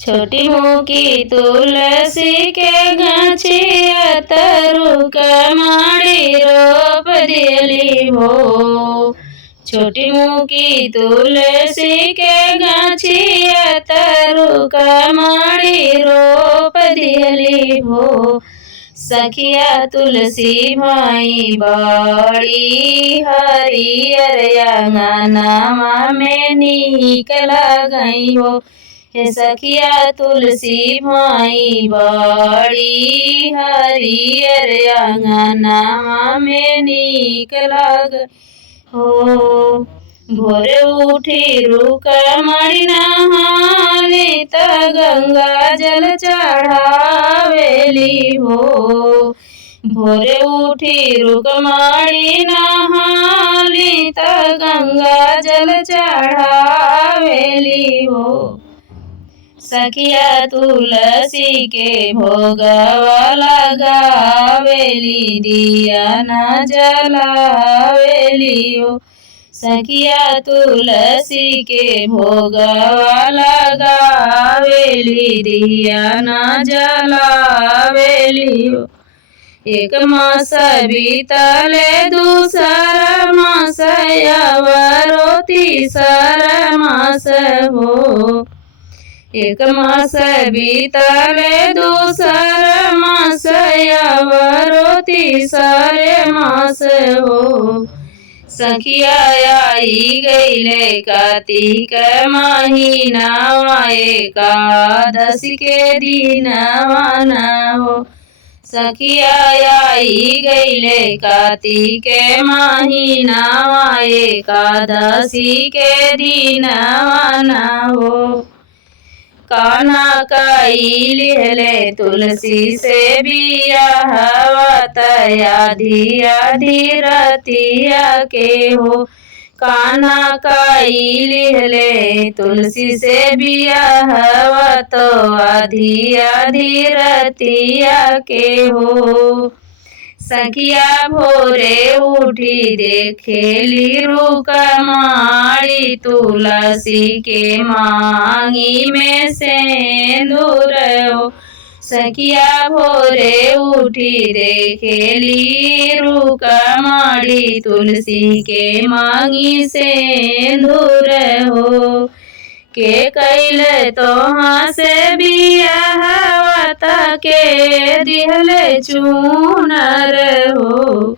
छोटी मुकी तुलसी के गाछिया तरु कमाड़ी रोप दिली हो। छोटी मुकी तुलसी के गाछिया तरु कमाड़ी रोप दिली हो। सखिया तुलसी माई बड़ी हरियर अंगनावा में नीक लगई हो। हे सखिया तुलसी माई बड़ी हरियर अंगनावा में नीक लग हो। भोरे उठी रुक मणि नहाली त गंगा जल चढ़ावेली हो। भोरे उठी रुक मणि नहाली त गंगा जल चढ़ावेली हो। सखिया तुलसी के भोगवा लगावेली दिया न जलावेली हो। सखिया तुलसी के भोगवा लगावेली दिया न जलावेली हो। एक मास बीतले दूसरा मास अवरो तीसरा मास हो। एक मास बीतले दूसरा मास अवरो तीसरे मास हो। सखिया आई गईले कार्तिक महीनावा एकादशी के दिनवा न हो। सखिया आई गईले कार्तिक महीनावा एकादशी के दिनवा न हो। कान्हा कइले तुलसी से बियाहवा आधी आधी रतिया के हो। कान्हा कइले तुलसी से बियाहवा तो आधी आधी रतिया के हो। सखिया भोरे उठी देखेली रुकमाड़ी तुलसी के मांगी में सिंदूर हो। सखिया भोरे उठी देखेली रुकमाड़ी तुलसी के मांगी सिंदूर हो। के कैले तोहा से बियाहवा के दिहले चूनर हो।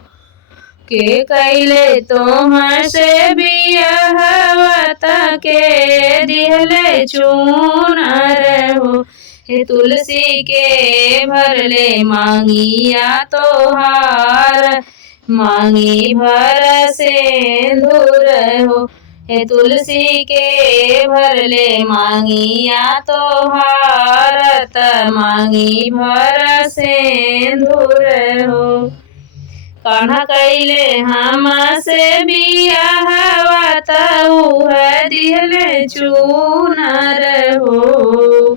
के कैले तोहा से बियाहवा के दिहले चूनर हो। हे तुलसी के भरले मांगिया तोहार मांगी भर सिंदूर हो। हे तुलसी के भरले मांगिया तोहार त मांगी भर सिंदूर हो। कान्हा कइले हम से बियाहवा त उह दिहले चूनर हो।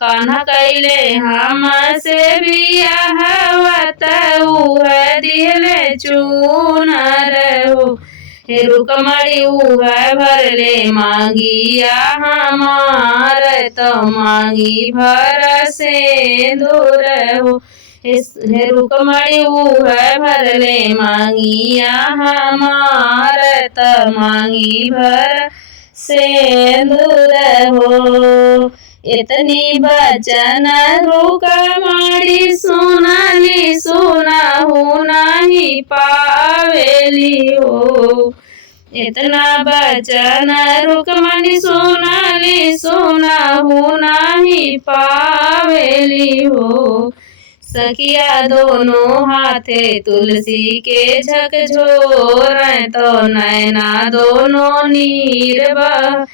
कान्हा कइले हम से बियाहवा त उह दिहले चूनर हो। हे रुकमणी उह भरले मांगिया हमार तो मांगी भर सिंदूर हो। हे रुकमणी उह भरले मांगिया हमार तो मांगी भर सिंदूर हो। इतनी बचन रुकमणी सुनली सुनहु नहीं पावेली हो। इतना बचन रुकमणी सुनली सुनहु नहीं पावेली हो। सखिया दोनों हाथे तुलसी के झकझोर तो नैना दोनों नीर बह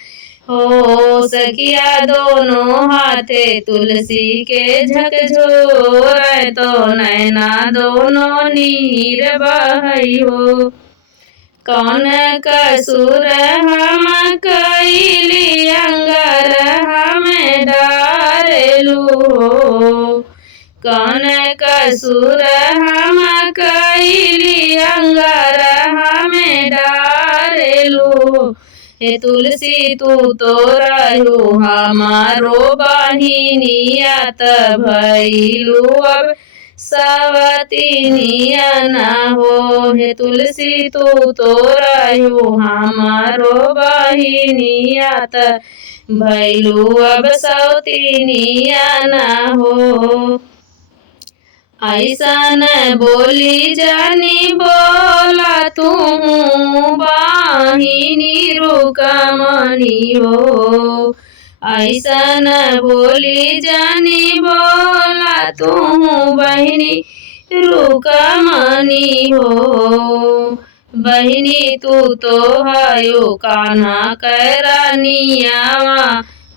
हो। सखिया दोनों हाथे तुलसी के झकझोर तो नैना दोनों नीर बहई हो। कौन कसूर हम कइली अंगर हमें डारेलू हो। कौन कसूर हम कइली अंगर हमें डारेलू। हे तुलसी तू तो रहू हमारो बहिनिया त भइलू अब सवतिनिया ना हो। हे तुलसी तू तो रहू हमारो बहिनिया त भइलू अब सवतिनिया ना हो। ऐसन बोली जानी बोला तू बहिनी रुकमनी हो। ऐसन बोली जानी बोला तू बहिनी रुकमनी हो। बहिनी तू तो हयो कान्हा करनियावा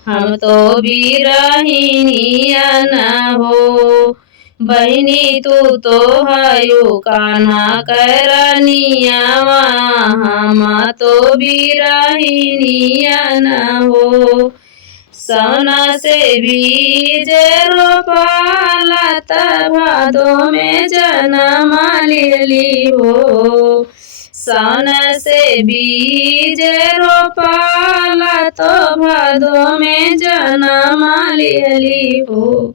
हम तो बिरहिनिया न हो। बहिनी तू तो हयो कान्हा करनियावा हम तो बिरहिनिया न हो। सोना से बीज रोपाला तब भादो में जन्म लेली हो। सन से बीज रोपाला तो भादो में जन्म लेली हो।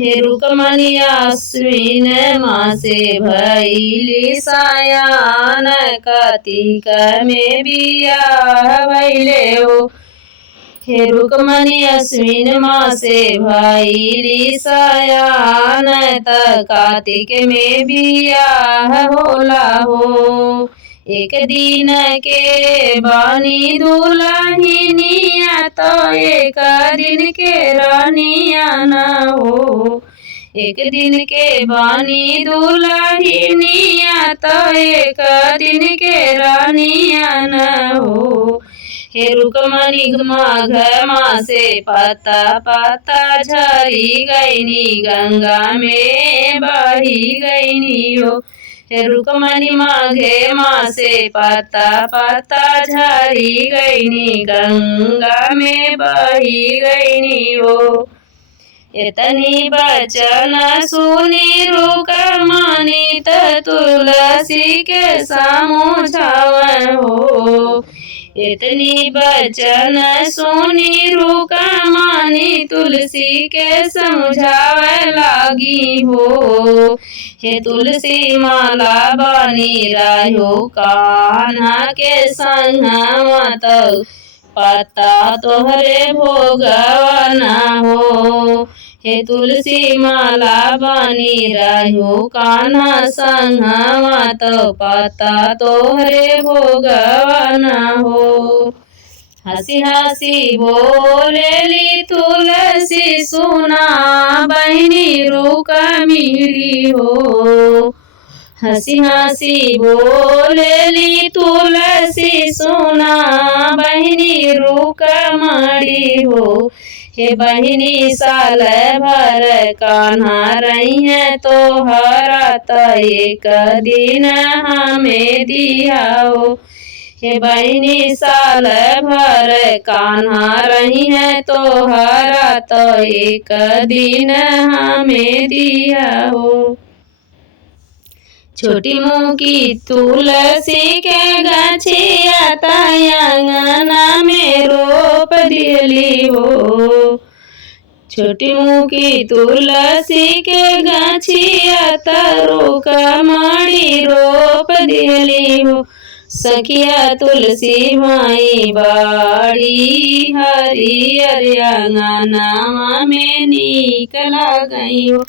हे रुकमनी अश्विन मासे भइली सयान कार्तिक में बियाह भइले हो। हे रुकमनी अश्विन मासे भइली सयान त कार्तिक में बियाह होला हो। एक दिन के बानी दुल्हनिया तो एक दिन के रानिया न हो। एक दिन के बानी दुल्हनिया तो एक दिन के रानिया न हो। हे रुकमनी माघ मासे पता पता झरी गईनी गंगा में बही गईनी हो। हे रुकमनी माघे मासे पता पता झरी गईनी गंगा में बही गईनी हो। इतनी बचन सुनी रुकमनी त तुलसी के समझावन हो। इतनी बचन सुनी रुकमनी तुलसी के समझाव लागी हो। हे तुलसी माला बनी रहो कान्हा के संगवा तो पता तोहरे भोगवना हो। हे तुलसी माला बनी रहो कान्हा संगवा तो पता तोहरे भोगवना हो। हंसी हंसी बोलेली तुलसी सुना बहिनी रुकमनी हो। हंसी हंसी बोलेली तुलसी सुना बहिनी रुकमनी हो। हे बहिनी साल भर कान्हा रही है तो हरा त एक दिन हमें दियाओ। हे बहिनी साल भर कान्हा रही है तो हरा तो एक दिन हमें दियाओ। छोटी मुकी तुलसी के गछिया अंगना में रोप दिली हो। छोटी मुकी तुलसी के गछिया रुकमनी रोप दिली हो। सखिया तुलसी माई बाड़ी हरियर अंगना में निकल गई हो।